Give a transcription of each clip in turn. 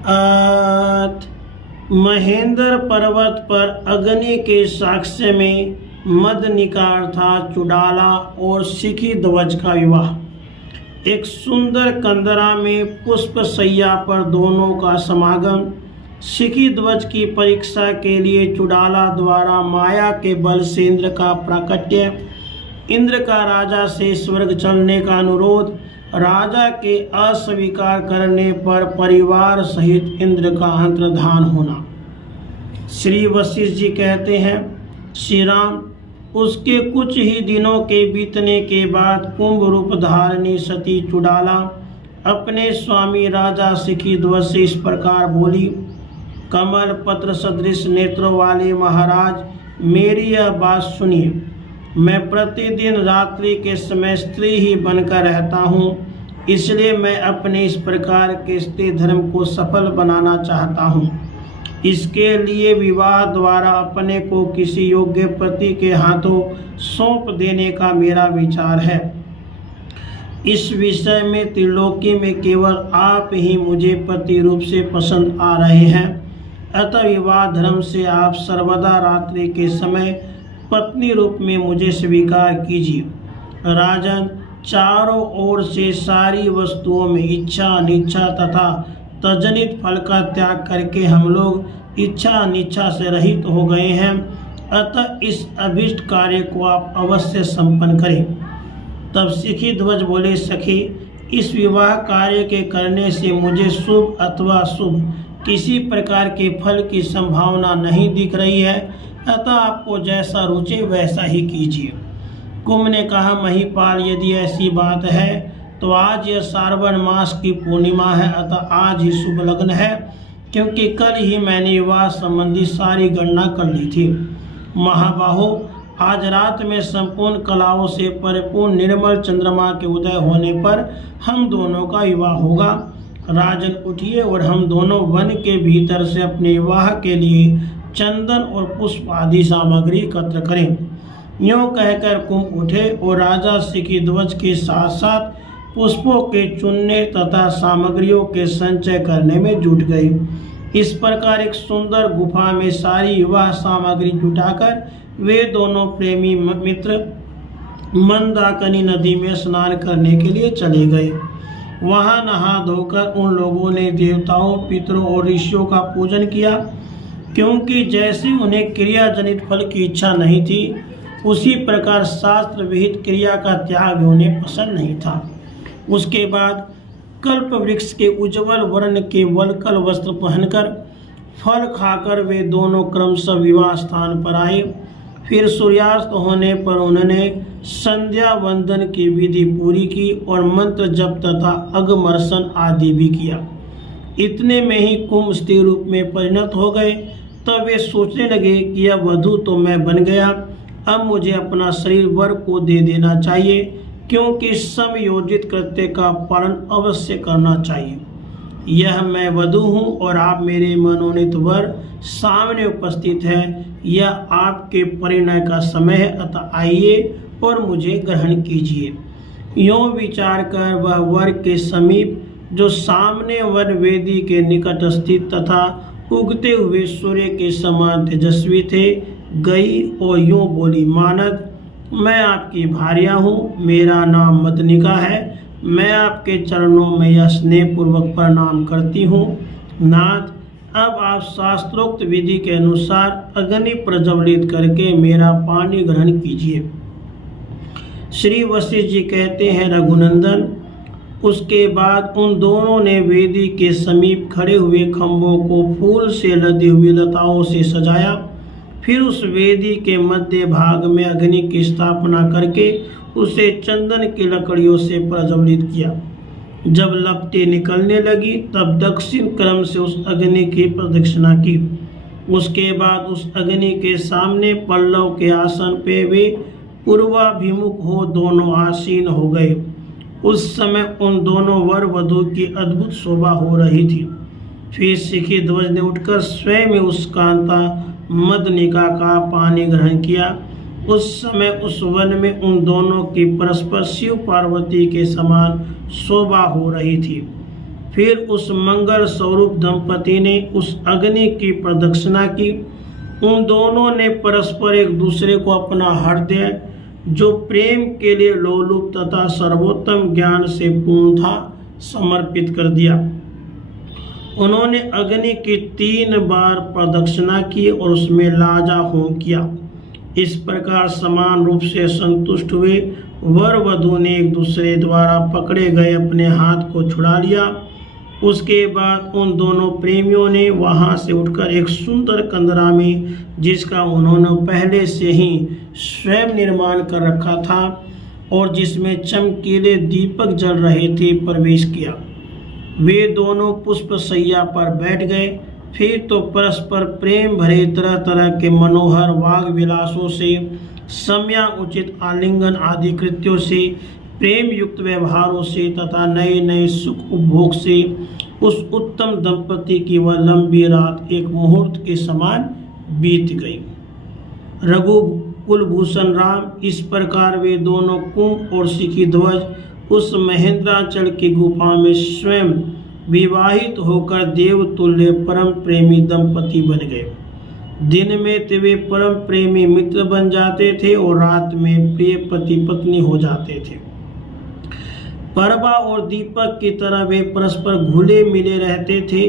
अथ महेंद्र पर्वत पर अग्नि के साक्ष्य में मदनिका अर्थात चुड़ाला और शिखी ध्वज का विवाह। एक सुंदर कंदरा में पुष्प सैया पर दोनों का समागम। शिखी ध्वज की परीक्षा के लिए चुड़ाला द्वारा माया के बल से इंद्र का प्राकट्य, इंद्र का राजा से स्वर्ग चलने का अनुरोध, राजा के अस्वीकार करने पर परिवार सहित इंद्र का अंतर्धान होना। श्री वशिष्ठ जी कहते हैं, श्री राम उसके कुछ ही दिनों के बीतने के बाद कुंभ रूप धारणी सती चुड़ाला अपने स्वामी राजा शिखी ध्वज से इस प्रकार बोली, कमल पत्र सदृश नेत्रों वाले महाराज, मेरी यह बात सुनिए। मैं प्रतिदिन रात्रि के समय स्त्री ही बनकर रहता हूँ, इसलिए मैं अपने इस प्रकार के स्त्री धर्म को सफल बनाना चाहता हूँ। इसके लिए विवाह द्वारा अपने को किसी योग्य पति के हाथों सौंप देने का मेरा विचार है। इस विषय में त्रिलोकी में केवल आप ही मुझे पति रूप से पसंद आ रहे हैं, अतः विवाह धर्म से आप सर्वदा रात्रि के समय पत्नी रूप में मुझे स्वीकार कीजिए। राजन, चारों ओर से सारी वस्तुओं में इच्छा अनिच्छा तथा तजनित फल का त्याग करके हम लोग इच्छा अनिच्छा से रहित हो गए हैं, अतः इस अभिष्ट कार्य को आप अवश्य संपन्न करें। तब शिखी ध्वज बोले, सखी, इस विवाह कार्य के करने से मुझे शुभ अथवा शुभ किसी प्रकार के फल की संभावना नहीं दिख रही है, अतः आपको जैसा रुचे वैसा ही कीजिए। कुंभ ने कहा, महिपाल, यदि ऐसी बात है तो आज यह सार्वण मास की पूर्णिमा है, अतः आज ही शुभ लग्न है, क्योंकि कल ही मैंने विवाह संबंधी सारी गणना कर ली थी। महाबाहो, आज रात में संपूर्ण कलाओं से परिपूर्ण निर्मल चंद्रमा के उदय होने पर हम दोनों का विवाह होगा। राजन, उठिए और हम दोनों वन के भीतर से अपने विवाह के लिए चंदन और पुष्प आदि सामग्री एकत्र करें। यूँ कहकर कुंभ उठे और राजा शिखी ध्वज के साथ साथ पुष्पों के चुनने तथा सामग्रियों के संचय करने में जुट गए। इस प्रकार एक सुंदर गुफा में सारी विवाह सामग्री जुटाकर वे दोनों प्रेमी मित्र मंदाकिनी नदी में स्नान करने के लिए चले गए। वहां नहा धोकर उन लोगों ने देवताओं, पितरों और ऋषियों का पूजन किया, क्योंकि जैसे उन्हें क्रिया जनित फल की इच्छा नहीं थी, उसी प्रकार शास्त्र विहित क्रिया का त्याग उन्हें पसंद नहीं था। उसके बाद कल्प वृक्ष के उज्ज्वल वर्ण के वलकल वस्त्र पहनकर फल खाकर वे दोनों क्रमशः विवाह स्थान पर आए। फिर सूर्यास्त होने पर उन्होंने संध्या वंदन की विधि पूरी की और मंत्र जप तथा अगमर्शन आदि भी किया। इतने में ही कुंभ स्त्री रूप में परिणत हो गए। तब वे सोचने लगे कि यह वधू तो मैं बन गया, अब मुझे अपना शरीर वर को दे देना चाहिए, क्योंकि समयोजित कृत्य का पालन अवश्य करना चाहिए। यह मैं वधू हूँ और आप मेरे मनोनीत वर सामने उपस्थित है। यह आपके परिणय का समय है, अतः आइए और मुझे ग्रहण कीजिए। यूँ विचार कर वह वर के समीप, जो सामने वन वेदी के निकट स्थित तथा उगते हुए सूर्य के समान तेजस्वी थे, गई और यूँ बोली, मानद, मैं आपकी भार्या हूँ, मेरा नाम मदनिका है, मैं आपके चरणों में यह स्नेहपूर्वक प्रणाम करती हूँ। नाथ, अब आप शास्त्रोक्त विधि के अनुसार अग्नि प्रज्वलित करके मेरा पानी ग्रहण कीजिए। श्री वशिष्ठ जी कहते हैं, रघुनंदन, उसके बाद उन दोनों ने वेदी के समीप खड़े हुए खंभों को फूल से लदी हुई लताओं से सजाया। फिर उस वेदी के मध्य भाग में अग्नि की स्थापना करके उसे चंदन की लकड़ियों से प्रज्वलित किया। जब लपटें निकलने लगी तब दक्षिण क्रम से उस अग्नि की प्रदक्षिणा की। उसके बाद उस अग्नि के सामने पल्लव के आसन पे वे पूर्वाभिमुख हो दोनों आसीन हो गए। उस समय उन दोनों वर वधू की अद्भुत शोभा हो रही थी। फिर शिखी ध्वज ने उठकर स्वयं उस कांता मदनिका का पानी ग्रहण किया। उस समय उस वन में उन दोनों की परस्पर शिव पार्वती के समान शोभा हो रही थी। फिर उस मंगल स्वरूप दंपति ने उस अग्नि की प्रदक्षिणा की। उन दोनों ने परस्पर एक दूसरे को अपना हृदय, जो प्रेम के लिए लोलुप तथा सर्वोत्तम ज्ञान से पूर्ण था, समर्पित कर दिया। उन्होंने अग्नि की 3 बार प्रदक्षिणा की और उसमें लाजा होम किया। इस प्रकार समान रूप से संतुष्ट हुए वर वधू ने एक दूसरे द्वारा पकड़े गए अपने हाथ को छुड़ा लिया। उसके बाद उन दोनों प्रेमियों ने वहां से उठकर एक सुंदर कंदरा में, जिसका उन्होंने पहले से ही स्वयं निर्माण कर रखा था और जिसमें चमकीले दीपक जल रहे थे, प्रवेश किया। वे दोनों पुष्प सैया पर बैठ गए। फिर तो परस्पर प्रेम भरे तरह तरह के मनोहर वाग विलासों से, सम्या उचित आलिंगन आदि कृत्यों से, प्रेम युक्त व्यवहारों से तथा नए नए सुख उपभोग से उस उत्तम दंपति की वह लंबी रात एक मुहूर्त के समान बीत गई। रघुकुलभूषण राम, इस प्रकार वे दोनों कुंभ और शिखी ध्वज उस महेंद्राचल की गुफा में स्वयं विवाहित होकर देवतुल्य परम प्रेमी दंपति बन गए। दिन में तो वे परम प्रेमी मित्र बन जाते थे और रात में प्रिय पति पत्नी हो जाते थे। परवा और दीपक की तरह वे परस्पर घुले मिले रहते थे,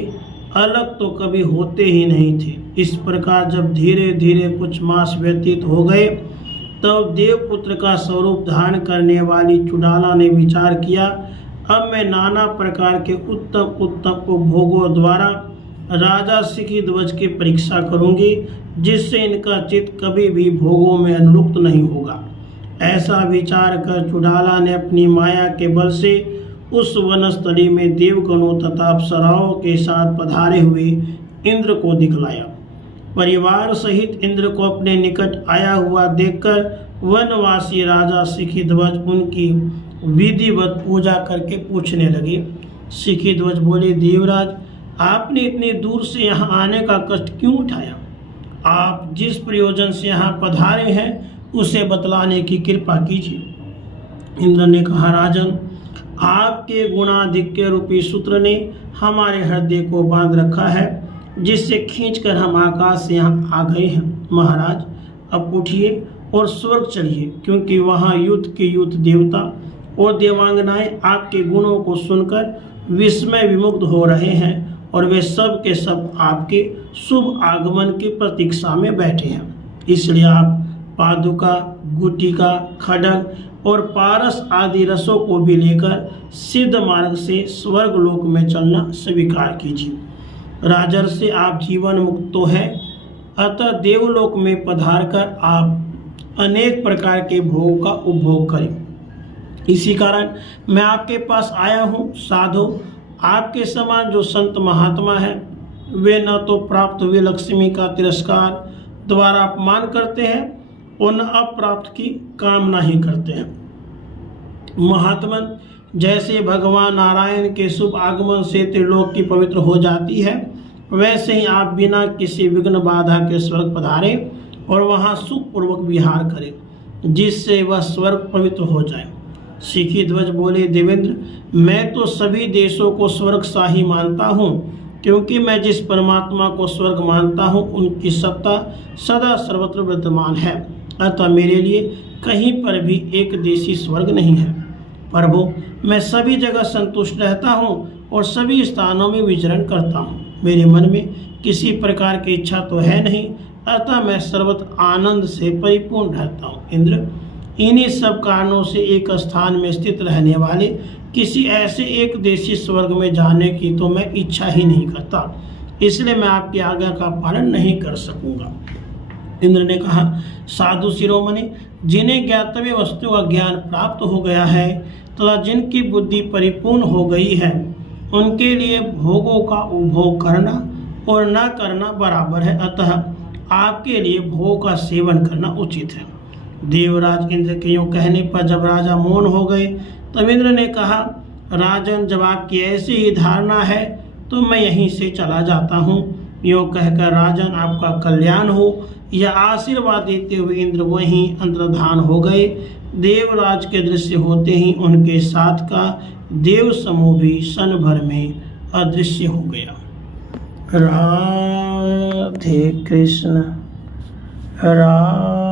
अलग तो कभी होते ही नहीं थे। इस प्रकार जब धीरे धीरे कुछ मास व्यतीत हो गए, तब देवपुत्र का स्वरूप धारण करने वाली चुड़ाला ने विचार किया, अब मैं नाना प्रकार के उत्तम उत्तम उपभोगों द्वारा राजा शिखी ध्वज की परीक्षा करूंगी, जिससे इनका चित्त कभी भी भोगों में अनुरक्त नहीं होगा। ऐसा विचार कर चुड़ाला ने अपनी माया के बल से उस वनस्थली में देवगणों तथा अप्सराओं के साथ पधारे हुए इंद्र को दिखलाया। परिवार सहित इंद्र को अपने निकट आया हुआ देखकर वनवासी राजा शिखी ध्वज उनकी विधिवत पूजा करके पूछने लगे। शिखी ध्वज बोले, देवराज, आपने इतनी दूर से यहाँ आने का कष्ट क्यों उठाया? आप जिस प्रयोजन से यहाँ पधारे हैं उसे बतलाने की कृपा कीजिए। इंद्र ने कहा, राजन, आपके गुणाधिक्य रूपी सूत्र ने हमारे हृदय को बांध रखा है, जिससे खींचकर हम आकाश से यहाँ आ गए हैं। महाराज, अब उठिए और स्वर्ग चलिए, क्योंकि वहाँ युद्ध के युद्ध देवता और देवांगनाएं आपके गुणों को सुनकर विस्मय विमुग्ध हो रहे हैं और वे सब के सब आपके शुभ आगमन की प्रतीक्षा में बैठे हैं। इसलिए आप पादुका, गुटिका, खड्ग और पारस आदि रसों को भी लेकर सिद्ध मार्ग से स्वर्ग लोक में चलना स्वीकार कीजिए। राजर से आप जीवन मुक्त तो है, अतः देवलोक में पधारकर आप अनेक प्रकार के भोग का उपभोग करें। इसी कारण मैं आपके पास आया हूँ। साधो, आपके समान जो संत महात्मा है, वे न तो प्राप्त हुए लक्ष्मी का तिरस्कार द्वारा अपमान करते हैं और न अप्राप्त की कामना ही करते हैं। महात्मन, जैसे भगवान नारायण के शुभ आगमन से त्रिलोक की पवित्र हो जाती है, वैसे ही आप बिना किसी विघ्न बाधा के स्वर्ग पधारें और वहाँ सुखपूर्वक विहार करें, जिससे वह स्वर्ग पवित्र हो जाए। शिखी ध्वज बोले, देवेंद्र, मैं तो सभी देशों को स्वर्ग शाही मानता हूँ, क्योंकि मैं जिस परमात्मा को स्वर्ग मानता हूँ उनकी सत्ता सदा सर्वत्र विद्यमान है। अतः मेरे लिए कहीं पर भी एक देशी स्वर्ग नहीं है। प्रभु, मैं सभी जगह संतुष्ट रहता हूँ और सभी स्थानों में विचरण करता हूँ। मेरे मन में किसी प्रकार की इच्छा तो है नहीं, अतः मैं सर्वत्र आनंद से परिपूर्ण रहता हूँ। इंद्र, इन्हीं सब कारणों से एक स्थान में स्थित रहने वाले किसी ऐसे एक देशी स्वर्ग में जाने की तो मैं इच्छा ही नहीं करता, इसलिए मैं आपकी आज्ञा का पालन नहीं कर सकूंगा। इंद्र ने कहा, साधु शिरोमणि, जिन्हें ज्ञातव्य वस्तु का ज्ञान प्राप्त हो गया है तथा जिनकी बुद्धि परिपूर्ण हो गई है, उनके लिए भोगों का उपभोग करना और न करना बराबर है। अतः आपके लिए भोग का सेवन करना उचित है। देवराज इंद्र के यूँ कहने पर जब राजा मौन हो गए, तब इंद्र ने कहा, राजन, जब आपकी ऐसी ही धारणा है तो मैं यहीं से चला जाता हूँ। यूँ कहकर राजन, आपका कल्याण हो, यह आशीर्वाद देते हुए इंद्र वहीं अंतर्धान हो गए। देवराज के दृश्य होते ही उनके साथ का देव समूह भी क्षण भर में अदृश्य हो गया। राधे कृष्ण, राधे